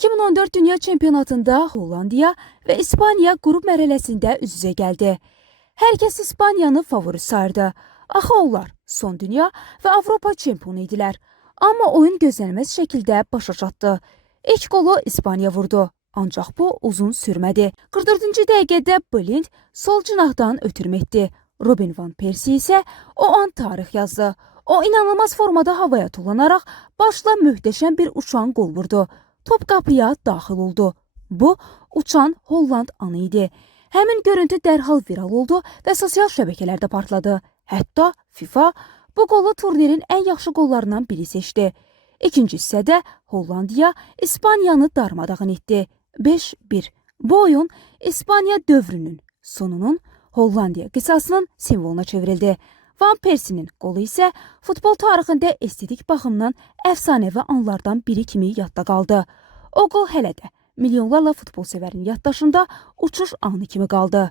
2014 Dünya Çempionatında Hollandiya və İspaniya qrup mərhələsində üz-üzə gəldi. Hər kəs İspaniyanı favori sayırdı. Axı onlar son dünya və Avropa çempionu idilər. Amma oyun gözlənilməz şəkildə başa çatdı. İlk qolu İspaniya vurdu. Ancaq bu uzun sürmədi. 44-cü dəqiqədə Blind sol cinahdan ötürmə etdi. Robin Van Persie isə o an tarix yazdı. O inanılmaz formada havaya tullanaraq başla möhtəşəm bir uçan qol vurdu. Top qapıya daxil oldu. Bu, uçan Holland anı idi. Həmin görüntü dərhal viral oldu və sosial şəbəkələrdə partladı. Hətta FIFA bu qolu turnirin ən yaxşı qollarından biri seçdi. İkinci hissədə Hollandiya İspaniyanı darmadağın etdi. 5-1. Bu oyun İspaniya dövrünün sonunun Hollandiya qisasının simvoluna çevrildi. Van Persie'nin qolu isə futbol tarixində estetik baxımdan əfsanəvi anlardan biri kimi yadda qaldı. O qol hələ də milyonlarla futbol sevərin yaddaşında uçuş anı kimi qaldı.